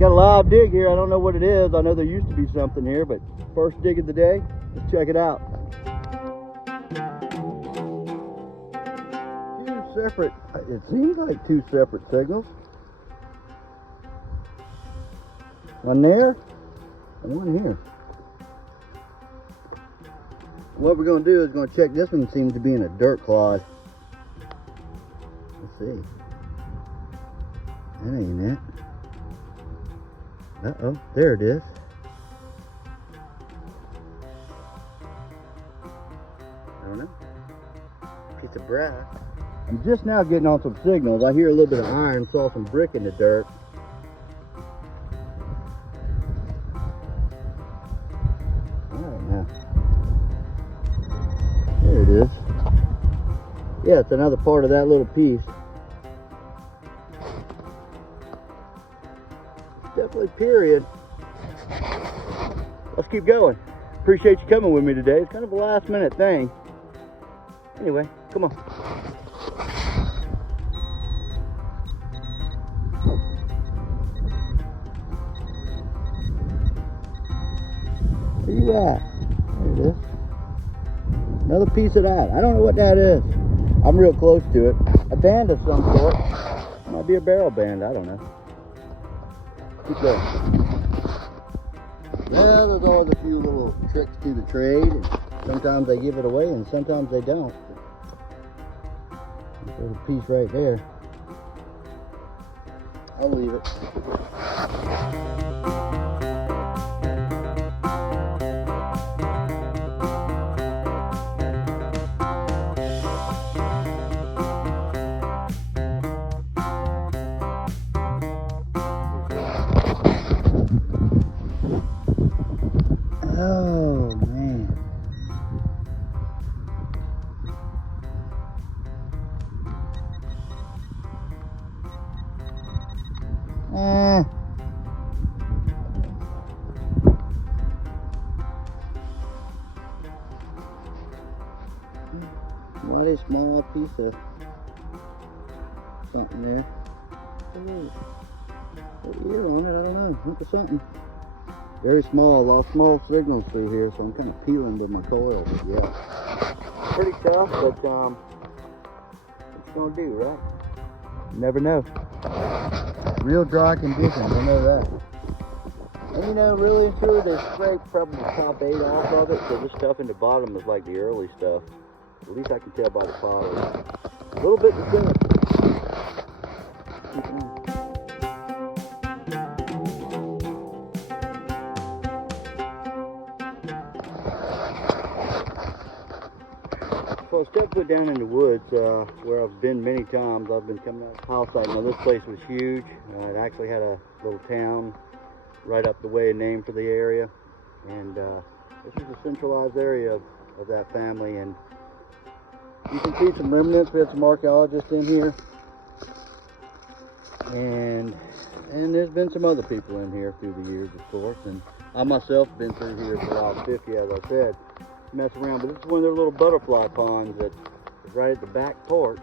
Got a live dig here. I don't know what it is. I know there used to be something here, but first dig of the day. Let's check it out. Two separate, it seems like two separate signals. One there and one here. What we're going to do is going to check this one. Seems to be in a dirt clod. Let's see. That ain't it. Uh-oh, there it is. I don't know. Piece of brass. I'm just now getting on some signals. I hear a little bit of iron, saw some brick in the dirt. Alright now. There it is. Yeah, it's another part of that little piece. Definitely period. Let's keep going. Appreciate you coming with me today. It's kind of a last minute thing. Anyway, come on. Where you at? There it is. Another piece of that. I don't know what that is. I'm real close to it. A band of some sort. Might be a barrel band. I don't know. Keep going. Well, there's always a few little tricks to the trade. And sometimes they give it away and sometimes they don't. There's a piece right there. I'll leave it. Oh man. What a small piece of something there. Ooh. Put ear on it, I don't know. Look at something. Very small, a lot of small signals through here, so I'm kind of peeling with my coil. Yeah, pretty tough, but what you gonna do, right? You never know. Real dry conditions, I know that. And you know, really and truly, they scraped probably the top 8 off of it, so this stuff in the bottom is like the early stuff. At least I can tell by the polish. A little bit to center. So I stepped foot down in the woods where I've been many times. I've been coming out of the house site. Now this place was huge. It actually had a little town right up the way named for the area. And this is a centralized area of that family. And you can see some remnants. We had some archaeologists in here. And there's been some other people in here through the years, of course. And I myself have been through here for about 50, as I said. Mess around, but this is one of their little butterfly ponds that is right at the back porch.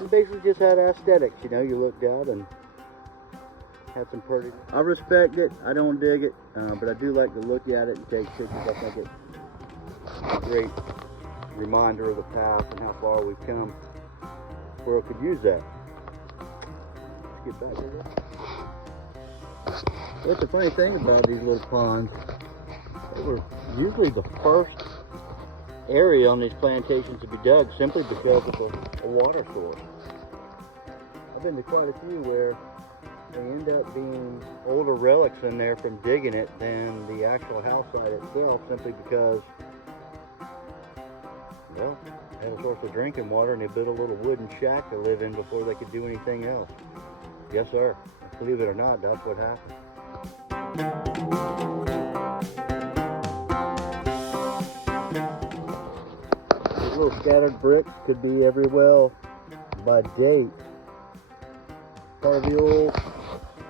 You basically just had aesthetics, you know. You looked out and had some pretty. I respect it. I don't dig it, but I do like to look at it and take pictures. I think it's a great reminder of the past and how far we've come. The world could use that. Let's get back to that. What's the funny thing about these little ponds? They were usually the first area on these plantations to be dug simply because of a water source. I've been to quite a few where they end up being older relics in there from digging it than the actual house site itself, simply because, well, they had a source of drinking water and they built a little wooden shack to live in before they could do anything else. Yes, sir. Believe it or not, that's what happened. Little scattered bricks could be every well by date. Part of the old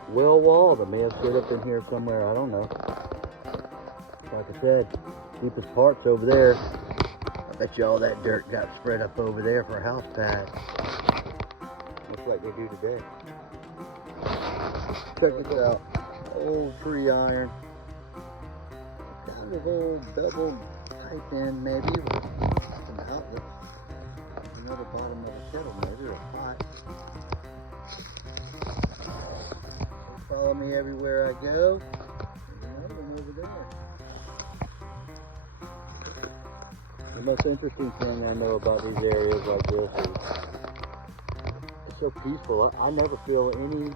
well wall that may have stood up in here somewhere. I don't know. Like I said, deepest part's over there. I bet you all that dirt got spread up over there for a house pad. Looks like they do today. Check this out. old tree iron. Kind of old double pipe in maybe with some outlets. Another bottom of a kettle maybe, or a pot. Follow me everywhere I go. There's another one over there. The most interesting thing I know about these areas like this is it's so peaceful. I never feel any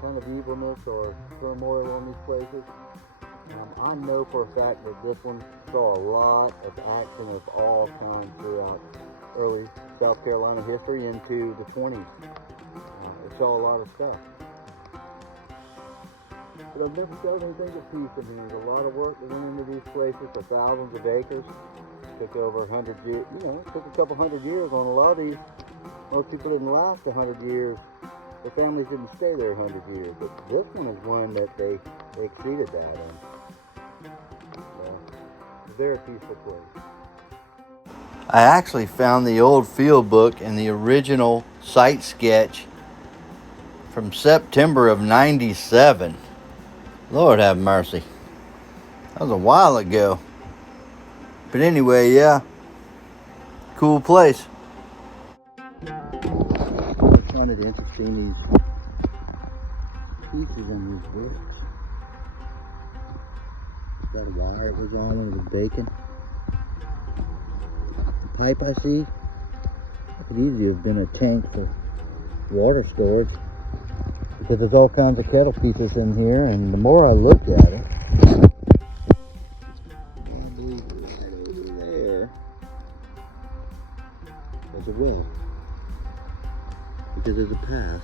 kind of evilness or turmoil on these places. I know for a fact that this one saw a lot of action of all kinds throughout early South Carolina history into the 20s. It saw a lot of stuff. But I've never felt anything but peace in here. There's a lot of work that went into these places for thousands of acres. It took over 100 years, it took a couple hundred years on a lot of these. Most people didn't last 100 years. Their families didn't stay there 100 years. But this one is one that they exceeded that in. So, very peaceful place. I actually found the old field book and the original site sketch from September of '97. Lord have mercy. That was a while ago. But anyway, yeah. Cool place. I find it interesting, these pieces on these bricks. Got a wire it was on when it was baking. The pipe I see, it could easily have been a tank for water storage, because there's all kinds of kettle pieces in here, and the more I look at it, I believe right over there there's a well, because there's a path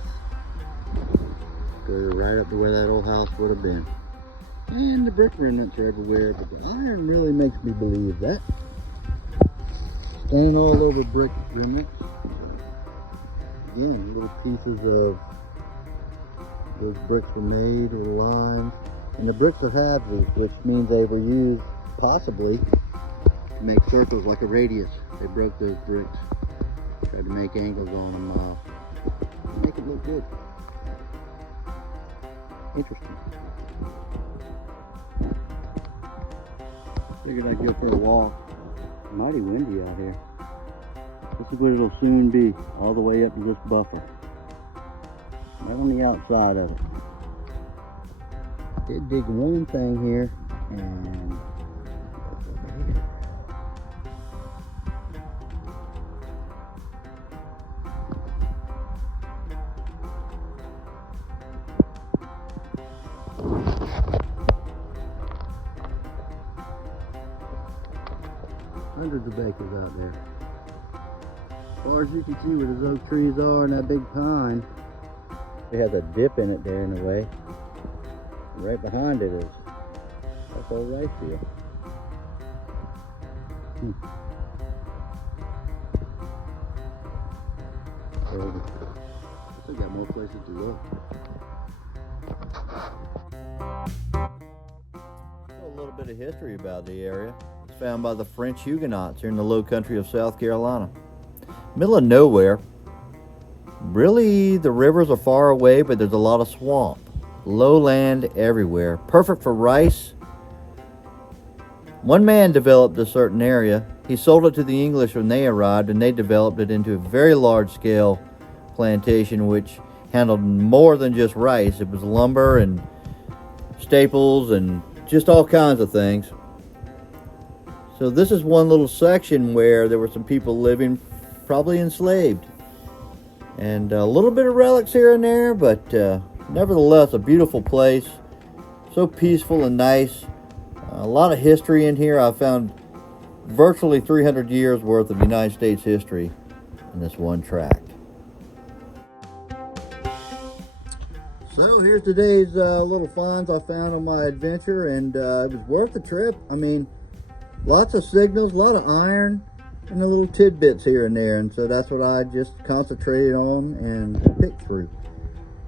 goes right up to where that old house would have been. And the brick remnants are everywhere, but the iron really makes me believe that. Standing all over brick remnants. Again, little pieces of those bricks were made, or lines. And the bricks are halvesies, which means they were used, possibly, to make circles like a radius. They broke those bricks. Tried to make angles on them, make it look good. Interesting. Figured I'd go for a walk. Mighty windy out here. This is what it'll soon be, all the way up to this buffer. Right on the outside of it. Did dig one thing here, and over here. Hundreds of acres out there. As far as you can see where those oak trees are and that big pine, it has a dip in it there in a way. And right behind it is that's old rice field. So, still got more places to look. A little bit of history about the area. It's found by the French Huguenots here in the low country of South Carolina. Middle of nowhere. Really, the rivers are far away, but there's a lot of swamp. Lowland everywhere. Perfect for rice. One man developed a certain area. He sold it to the English when they arrived, and they developed it into a very large-scale plantation, which handled more than just rice. It was lumber and staples and just all kinds of things. So this is one little section where there were some people living, probably enslaved. And a little bit of relics here and there, but nevertheless a beautiful place. So peaceful and nice. A lot of history in here. I found virtually 300 years worth of United States history in this one tract. So here's today's little finds I found on my adventure, and it was worth the trip. I mean, lots of signals, a lot of iron, and the little tidbits here and there, and so that's what I just concentrated on and picked through.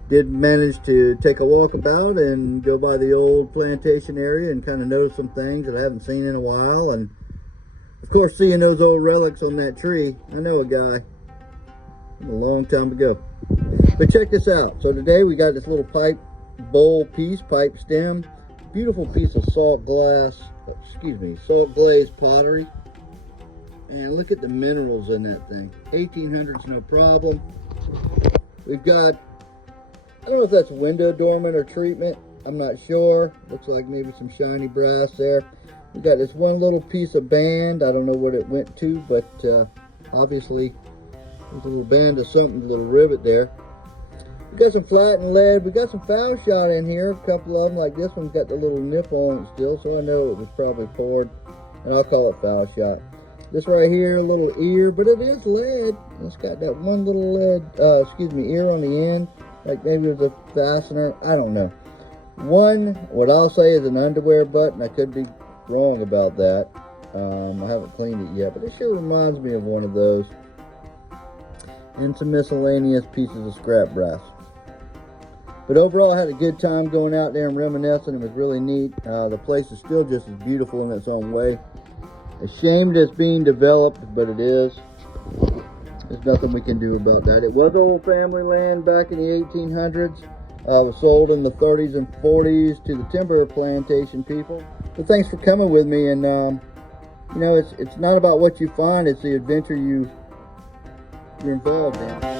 Did manage to take a walkabout and go by the old plantation area and kind of notice some things that I haven't seen in a while, and of course seeing those old relics on that tree. I know a guy from a long time ago. But check this out. So today we got this little pipe bowl piece, pipe stem. Beautiful piece of salt glazed pottery. And look at the minerals in that thing. 1800s, no problem. We've got, I don't know if that's window adornment or treatment. I'm not sure. Looks like maybe some shiny brass there. We got this one little piece of band. I don't know what it went to, but obviously there's a little band of something, a little rivet there. We got some flattened lead. We got some foul shot in here. A couple of them, like this one's got the little nip on it still, so I know it was probably poured, and I'll call it foul shot. This right here, a little ear, but it is lead. It's got that one little lead, ear on the end, like maybe it was a fastener. I don't know. One, what I'll say is an underwear button. I could be wrong about that. I haven't cleaned it yet, but it sure reminds me of one of those. And some miscellaneous pieces of scrap brass. But overall, I had a good time going out there and reminiscing. It was really neat. The place is still just as beautiful in its own way. A shame that it's being developed, but it is. There's nothing we can do about that. It was old family land back in the 1800s. It was sold in the 30s and 40s to the timber plantation people. But thanks for coming with me. And you know, it's not about what you find; it's the adventure you're involved in.